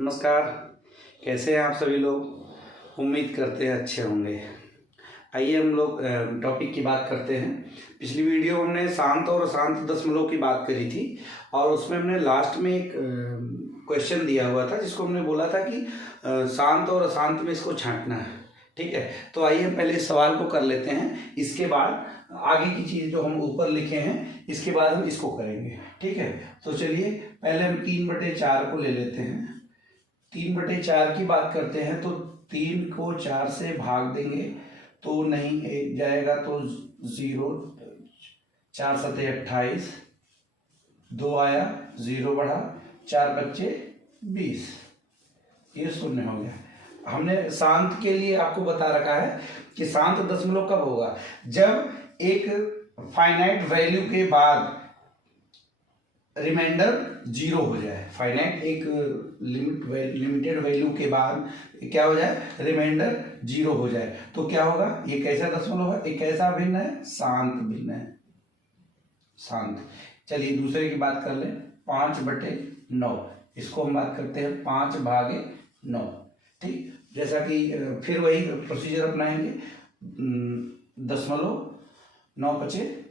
नमस्कार। कैसे हैं आप सभी लोग? उम्मीद करते हैं अच्छे होंगे। आइए हम लोग टॉपिक की बात करते हैं। पिछली वीडियो हमने शांत और अशांत दशमलव की बात करी थी और उसमें हमने लास्ट में एक क्वेश्चन दिया हुआ था जिसको हमने बोला था कि शांत और अशांत में इसको छांटना है। ठीक है, तो आइए हम पहले इस सवाल को कर लेते हैं, इसके बाद आगे की चीज़ जो हम ऊपर लिखे हैं इसके बाद हम इसको करेंगे। ठीक है, तो चलिए पहले हम 3/4 को ले लेते हैं। 3/4 की बात करते हैं तो 3 को 4 से भाग देंगे तो नहीं जाएगा, तो 0, 4 7 28, 2 आया, 0 बढ़ा, 4 बच्चे 20, ये 0 हो गया। हमने शांत के लिए आपको बता रखा है कि शांत दशमलव कब होगा, जब एक फाइनाइट वैल्यू के बाद रिमाइंडर 0 हो जाए। फाइनाइट एक लिमिटेड वैल्यू के बाद क्या हो जाए, रिमाइंडर 0 हो जाए, तो क्या होगा, ये कैसा दशमलव है, एक कैसा भिन्न है, शांत भिन्न है, शांत। चलिए दूसरे की बात कर लें, 5/9, इसको हम बात करते हैं 5/9। ठीक, जैसा कि फिर वही प्रोसीजर अपनाएंगे, दशमलव 9×5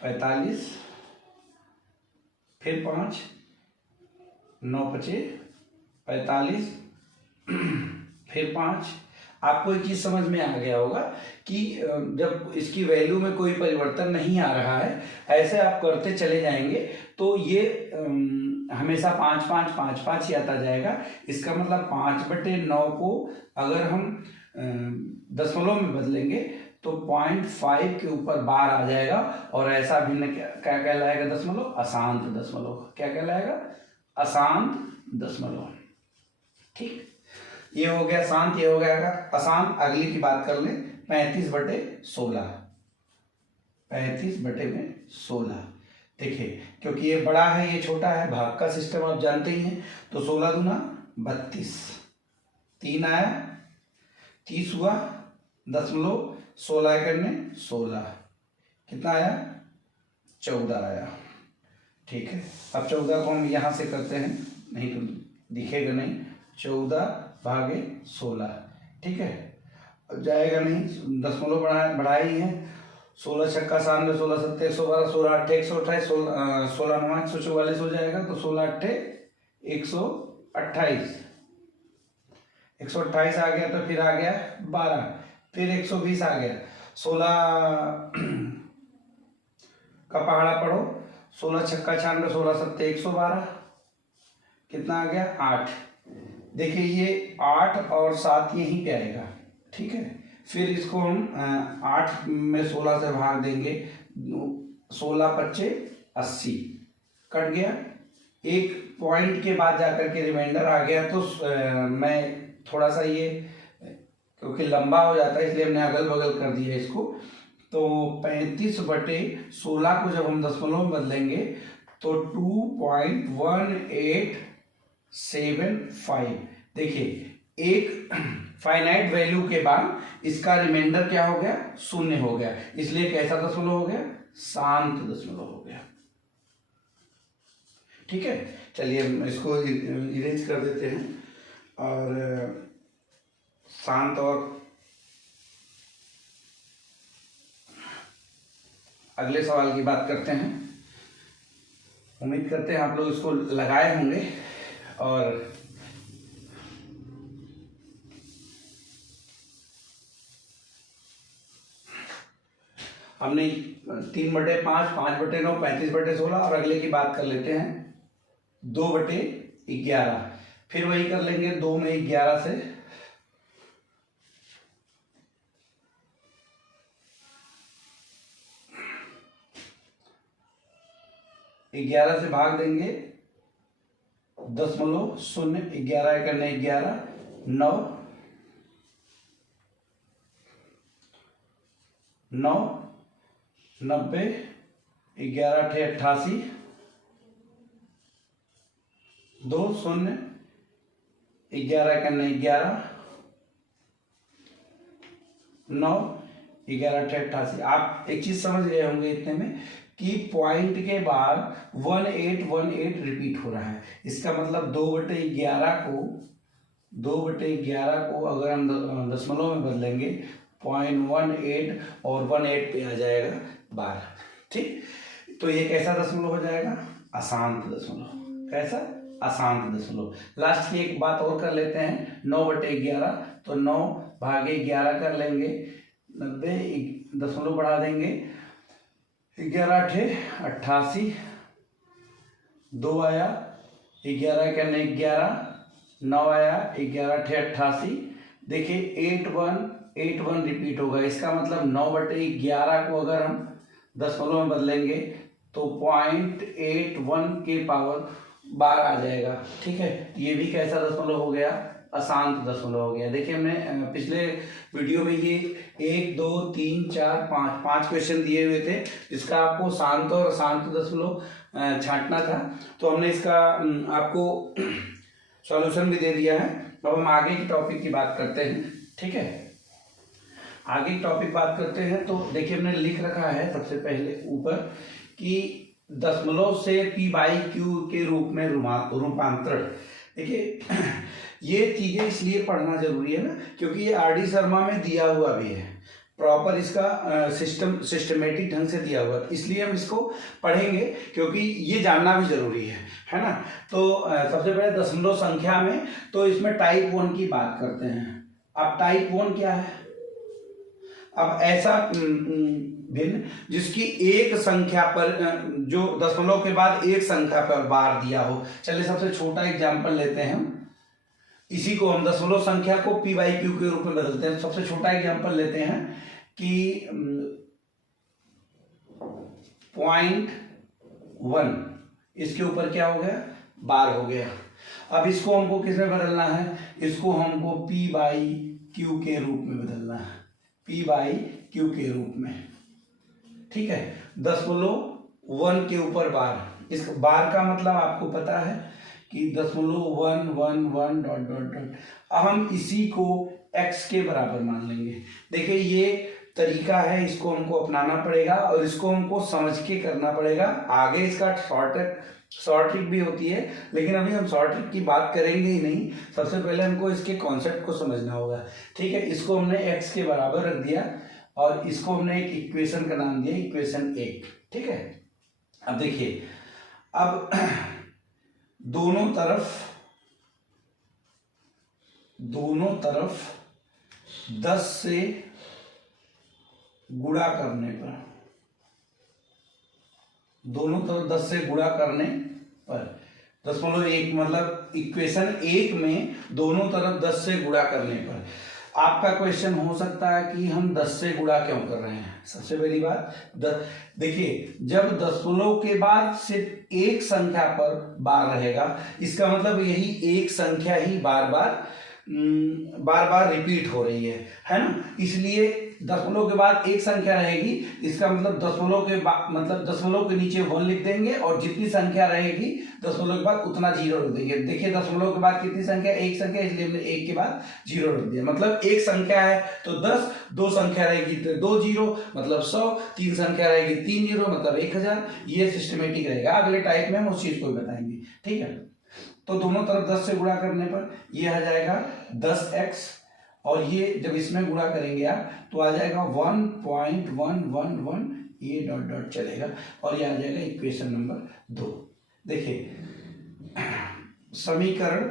45, फिर 5, 9×5 45, फिर 5। आपको एक चीज समझ में आ गया होगा कि जब इसकी वैल्यू में कोई परिवर्तन नहीं आ रहा है, ऐसे आप करते चले जाएंगे तो ये हमेशा 5 5 5 5 ही आता जाएगा। इसका मतलब 5/9 को अगर हम दशमलव में बदलेंगे तो 0.5 के ऊपर बार आ जाएगा और ऐसा भिन्न क्या कहलाएगा, दशमलव, अशांत दशमलव। क्या कहलाएगा, अशांत दशमलव। ठीक, ये हो गया शांत, ये हो गया अशांत। अगली की बात कर लें, 35/16। 35/16 देखिए, क्योंकि ये बड़ा है ये छोटा है, भाग का सिस्टम आप जानते ही हैं, तो 16 दूना 32, 3 आया, 30 हुआ, दशमलव 16 करने 16, कितना आया, 14 आया। ठीक है, अब 14 को हम यहां से करते हैं, नहीं तो दिखेगा नहीं, 14/16। ठीक है, अब जाएगा नहीं, दशमलव बढ़ाए ही है, 16 छक्का 96, 16 सत्ते 112, 16 8 128, 16 9 144 हो जाएगा, तो 16 8 128, 128 आ गया, तो फिर आ गया 12, फिर 120 आ गया, 16 का पहाड़ा पढ़ो, 16 छक्का 96, 16 सत्ते 112, कितना आ गया, 8। देखिए ये 8 और 7 यहीं पे आएगा। ठीक है, फिर इसको हम 8 में 16 से भाग देंगे, 16 25 80, कट गया, एक पॉइंट के बाद जाकर के रिमाइंडर आ गया। तो मैं थोड़ा सा ये क्योंकि लंबा हो जाता है इसलिए हमने अगल बगल कर दिया इसको, तो 35/16 को जब हम दशमलव में बदलेंगे तो 2.1875। देखिए एक फाइनाइट वैल्यू के बाद इसका रिमाइंडर क्या हो गया, 0 हो गया, इसलिए कैसा दशमलव हो गया, शांत दशमलव हो गया। ठीक है, चलिए हम इसको इरेज कर देते हैं और शांत और अगले सवाल की बात करते हैं। उम्मीद करते हैं आप लोग इसको लगाए होंगे और हमने 3/5, 5/9, 35/16 और अगले की बात कर लेते हैं 2/11। फिर वही कर लेंगे 2 में 11 से, ग्यारह से भाग देंगे, दशमलव 0, 11 करने 11, 9, 9, 90, 11 8 88, 2 0, 11 करने 11, 9, 11 8 88। आप एक चीज समझ गए होंगे इतने में कि पॉइंट के बाद 1818 रिपीट हो रहा है। इसका मतलब 2/11 को अगर हम दशमलव में बदलेंगे 0.18 और 18 पे आ जाएगा 12। ठीक, तो ये कैसा दशमलव हो जाएगा? अशांत दशमलव। कैसा? अशांत दशमलव। लास्ट की एक बात और कर लेते हैं, 9/11, तो 9/11 कर लेंगे, 90 दशमलव बढ़ा देंगे, 11 × 8 = 88, 2 आया, 11 × 11, 9 आया, 11 × 8 = 88। देखिए 8181 रिपीट होगा। इसका मतलब 9/11 को अगर हम दशमलव में बदलेंगे तो 0.81 के पावर 12 आ जाएगा। ठीक है, ये भी कैसा दशमलव हो गया? अशांत दशमलव हो गया। देखिए हमने पिछले वीडियो में ये 1 2 3 4 5 क्वेश्चन दिए हुए थे, इसका आपको शांत और अशांत दशमलव छांटना था, तो हमने इसका आपको सॉल्यूशन भी दे दिया है। अब हम आगे की टॉपिक की बात करते हैं। ठीक है, आगे की टॉपिक बात करते हैं। तो देखिए हमने लिख रखा है सबसे पहले ऊपर कि दशमलव से p/q के रूप में रूपांतरण। देखिए ये चीजें इसलिए पढ़ना जरूरी है ना, क्योंकि ये RD शर्मा में दिया हुआ भी है, प्रॉपर इसका सिस्टमेटिक ढंग से दिया हुआ है, इसलिए हम इसको पढ़ेंगे क्योंकि ये जानना भी जरूरी है ना। तो सबसे पहले दशमलव संख्या में, तो इसमें टाइप 1 की बात करते हैं। अब टाइप 1 क्या है? अब ऐसा भिन्न जिसकी एक संख्या पर, जो दशमलव के बाद एक संख्या पर बार दिया हो। चलिए सबसे छोटा एग्जांपल लेते हैं हम, इसी को हम दशमलव संख्या को p/q के रूप में बदलते हैं। सबसे छोटा एग्जांपल लेते हैं कि 0.1, इसके ऊपर क्या हो गया? बार हो गया। अब इसको हमको किस में बदलना है? इसको हमको p/q के रूप में बदलना है, p/q के रूप में। ठीक है, 0.1 के ऊपर बार। इस बार का मतलब आपको पता है कि 0.111 ... अब हम इसी को x के बराबर मान लेंगे। देखिए ये तरीका है, इसको हमको अपनाना पड़ेगा और इसको हमको समझ के करना पड़ेगा। आगे इसका शॉर्ट ट्रिक भी होती है, लेकिन अभी हम शॉर्ट ट्रिक की बात करेंगे ही नहीं। सबसे पहले हमको इसके कॉन्सेप्ट को समझना होगा। ठीक है, इसको हमने x के बराबर रख दिया और इसको हमने एक इक्वेशन का नाम दिया, इक्वेशन 1। ठीक है, अब देखिए, अब दोनों तरफ 10 से गुणा करने पर, दोनों तरफ 10 से गुणा करने पर 0.1, मतलब इक्वेशन 1 में दोनों तरफ 10 से गुणा करने पर आपका क्वेश्चन हो सकता है कि हम 10 से गुणा क्यों कर रहे हैं। सबसे पहली बात, देखिए जब दशमलव के बाद सिर्फ एक संख्या पर बार रहेगा, इसका मतलब यही एक संख्या ही बार बार रिपीट हो रही है ना। इसलिए दशमलव के बाद एक संख्या रहेगी, इसका मतलब दशमलव के नीचे 1 लिख देंगे और जितनी संख्या रहेगी दशमलव के बाद उतना 0 रख देंगे। देखिए दशमलव के बाद कितनी संख्या? एक संख्या, इसलिए हमने 1 के बाद 0 रख दिया। मतलब एक संख्या है तो 10, 2 संख्या रहेगी तो 2 0 मतलब 100, 3 संख्या रहेगी 3 0 मतलब 1000। ये सिस्टमेटिक रहेगा। अगले टाइप में हम उस चीज को बताएंगे। ठीक है, तो दोनों तरफ 10 से गुणा करने पर ये आ जाएगा 10x, और ये जब इसमें गुणा करेंगे आप तो आ जाएगा 1.111, ये डॉट चलेगा और ये आ जाएगा इक्वेशन नंबर 2। देखिए समीकरण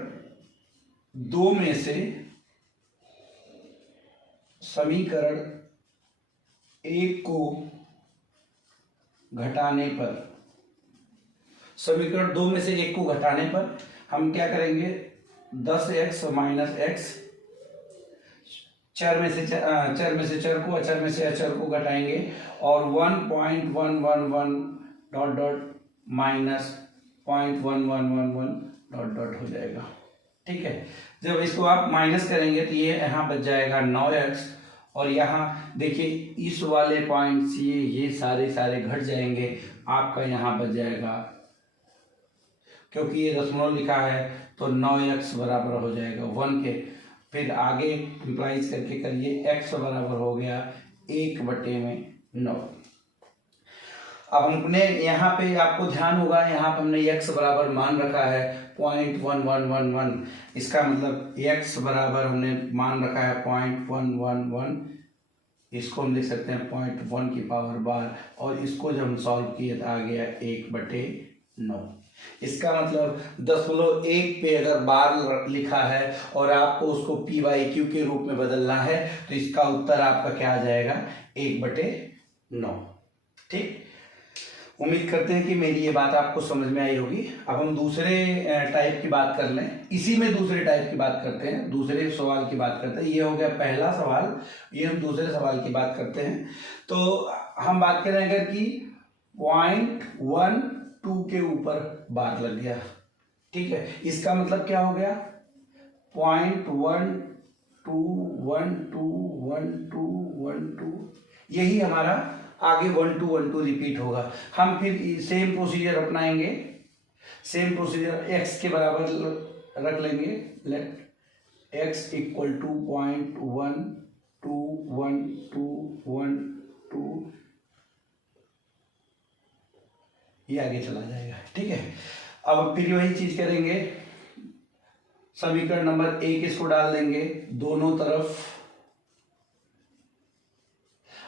2 में से समीकरण 1 को घटाने पर, समीकरण 2 में से 1 को घटाने पर हम क्या करेंगे? 10x - x, चर में से चर को, अचर में से अचर को घटाएंगे और 1.111 ... -0.1111 हो जाएगा। ठीक है, जब इसको आप माइनस करेंगे तो ये यहाँ बच जाएगा 9x, और यहाँ देखिए इस वाले पॉइंट से ये सारे घट जाएंगे, आपका यहाँ बच जाएगा, क्योंकि ये दशमलव लिखा है तो 9x बराबर हो जाएगा 1 के। फिर आगे इंप्लाइज करके करिए, x बराबर हो गया 1/9। अब हमने यहाँ पे आपको ध्यान होगा, यहाँ पे हमने x बराबर मान रखा है 0.1111, इसका मतलब x बराबर हमने मान रखा है 0.111, इसको हम लिख सकते हैं 0.1 की पावर बार, और इसको जब हम सॉल्व किए तो आ गया 1/9। इसका मतलब 0.1 पे अगर बार लिखा है और आपको उसको p/q के रूप में बदलना है तो इसका उत्तर आपका क्या आ जाएगा 1/9। ठीक, उम्मीद करते हैं कि मेरी ये बात आपको समझ में आई होगी। अब हम दूसरे टाइप की बात कर लें, इसी में दूसरे टाइप की बात करते हैं, दूसरे सवाल की बात करते हैं। ये हो गया पहला सवाल, ये हम दूसरे सवाल की बात करते हैं। तो हम बात करें अगर कि 0.12 के ऊपर बार लग गया, ठीक है, इसका मतलब क्या हो गया 0.121212, यही हमारा आगे 1 2 रिपीट होगा। हम फिर सेम प्रोसीजर अपनाएंगे, सेम प्रोसीजर x के बराबर रख लेंगे, लेट x इक्वल टू 0.121212, ये आगे चला जाएगा। ठीक है, अब फिर वही चीज करेंगे, समीकरण नंबर 1 इसको डाल देंगे दोनों तरफ।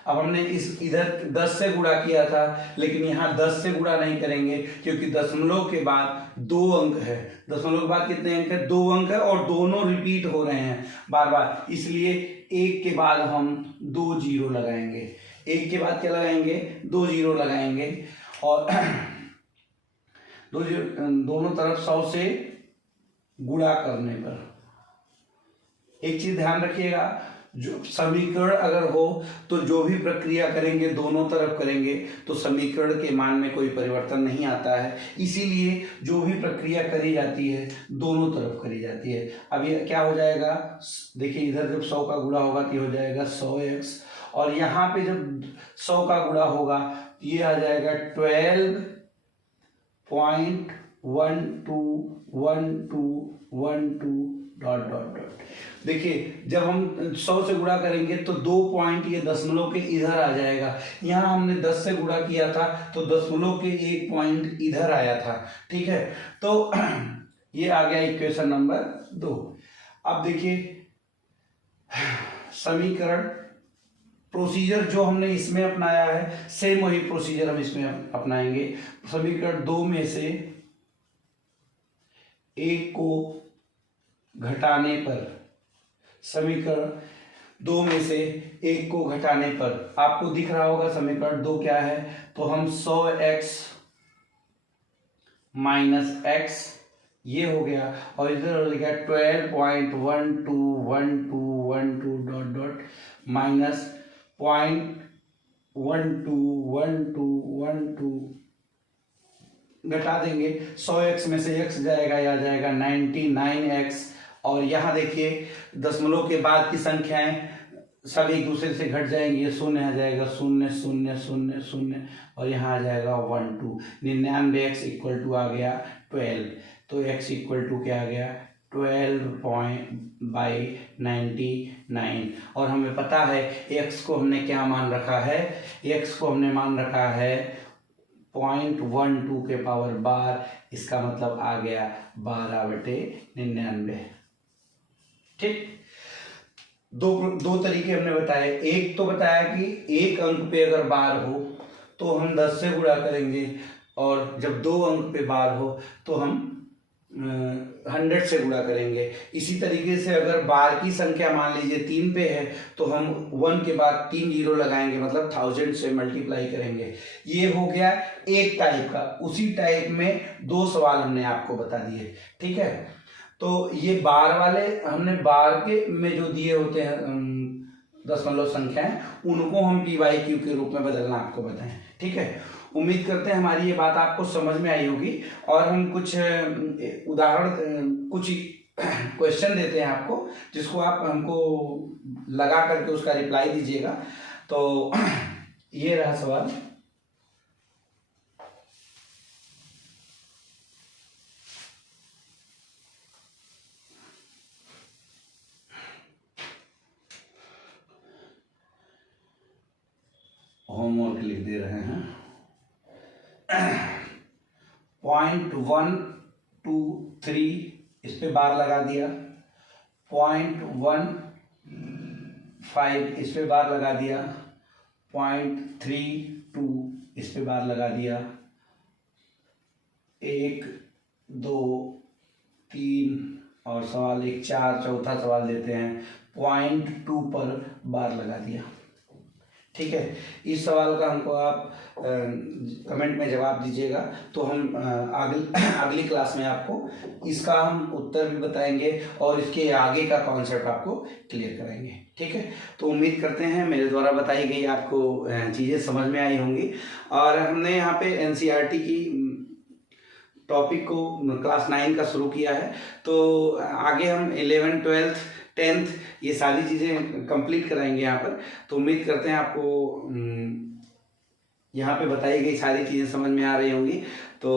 अब हमने इस इधर 10 से गुणा किया था, लेकिन यहाँ 10 से गुणा नहीं करेंगे क्योंकि दशमलव के बाद 2 अंक है, दशमलव के बाद कितने अंक है 2 अंक है, और दोनों रिपीट हो रहे हैं बार बार, इसलिए 1 के बाद हम 2 जीरो लगाएंगे। 1 के बाद क्या लगाएंगे 2 जीरो लगाएंगे, और दोनों तरफ 100 से गुणा करने पर एक चीज ध्यान रखिएगा, जो समीकरण अगर हो तो जो भी प्रक्रिया करेंगे दोनों तरफ करेंगे तो समीकरण के मान में कोई परिवर्तन नहीं आता है, इसीलिए जो भी प्रक्रिया करी जाती है दोनों तरफ करी जाती है। अब ये क्या हो जाएगा, देखिए इधर जब 100 का गुणा होगा तो ये हो जाएगा 100x, और यहाँ पे जब 100 का गुणा होगा ये आ जाएगा 12.1212 डॉट डॉट डॉट। देखिए जब हम 100 से गुणा करेंगे तो 2 पॉइंट ये दशमलव के इधर आ जाएगा, यहाँ हमने 10 से गुणा किया था तो दशमलव के 1 पॉइंट इधर आया था। ठीक है, तो ये आ गया इक्वेशन नंबर 2। अब देखिए समीकरण प्रोसीजर जो हमने इसमें अपनाया है सेम वही प्रोसीजर हम इसमें अपनाएंगे। समीकरण 2 में से 1 को घटाने पर, समीकरण 2 में से 1 को घटाने पर आपको दिख रहा होगा समीकरण 2 क्या है, तो हम 100x माइनस x ये हो गया, और इधर हो गया 12.121212 डॉट डॉट माइनस 0.121212 घटा देंगे, 100x में से x जाएगा, या जाएगा 99x, और यहाँ देखिए दशमलव के बाद की संख्याएं सब एक दूसरे से घट जाएंगी, शून्य आ जाएगा 0 0 0 0, और यहाँ आ जाएगा 1 2, 99x इक्वल टू आ गया 12, तो x इक्वल टू क्या आ गया 12/99, और हमें पता है x को हमने क्या मान रखा है, x को हमने मान रखा है 0.12 के पावर बार, इसका मतलब आ गया 12/99। ठीक, दो तरीके हमने बताए, एक तो बताया कि एक अंक पे अगर बार हो तो हम 10 से गुणा करेंगे, और जब 2 अंक पे बार हो तो हम 100 से गुणा करेंगे। इसी तरीके से अगर बार की संख्या मान लीजिए 3 पे है तो हम 1 के बाद 3 जीरो लगाएंगे, मतलब 1000 से मल्टीप्लाई करेंगे। ये हो गया एक टाइप का। उसी टाइप में 2 सवाल हमने आपको बता दिए। ठीक है, तो ये बार वाले हमने बार के में जो दिए होते हैं दशमलव संख्याएं, उनको हम p/q के रूप में बदलना आपको बताएं। ठीक है, उम्मीद करते हैं हमारी ये बात आपको समझ में आई होगी, और हम कुछ उदाहरण कुछ क्वेश्चन देते हैं आपको, जिसको आप हमको लगा करके उसका रिप्लाई दीजिएगा। तो ये रहा सवाल। होमवर्क लिख दे रहे हैं। 0.123 इस पे बार लगा दिया, 0.15 इस पे बार लगा दिया, 0.32 इस पे बार लगा दिया, 1 2 3 और सवाल एक 4, चौथा सवाल देते हैं 0.2 पर बार लगा दिया। ठीक है, इस सवाल का हमको आप कमेंट में जवाब दीजिएगा, तो हम अगली क्लास में आपको इसका हम उत्तर भी बताएंगे और इसके आगे का कॉन्सेप्ट आपको क्लियर कराएंगे। ठीक है, तो उम्मीद करते हैं मेरे द्वारा बताई गई आपको चीज़ें समझ में आई होंगी। और हमने यहाँ पे एनसीईआरटी की टॉपिक को क्लास 9 का शुरू किया है, तो आगे हम 11, 12, 10th ये सारी चीज़ें कंप्लीट कराएंगे यहाँ पर। तो उम्मीद करते हैं आपको यहाँ पे बताई गई सारी चीज़ें समझ में आ रही होंगी। तो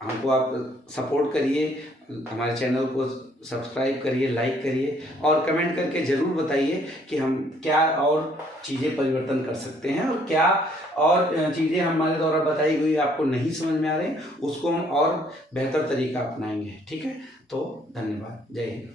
हमको आप सपोर्ट करिए, हमारे चैनल को सब्सक्राइब करिए, लाइक करिए और कमेंट करके ज़रूर बताइए कि हम क्या और चीज़ें परिवर्तन कर सकते हैं और क्या और चीज़ें हमारे द्वारा बताई गई आपको नहीं समझ में आ रही, उसको हम और बेहतर तरीका अपनाएंगे। ठीक है, तो धन्यवाद, जय हिंद।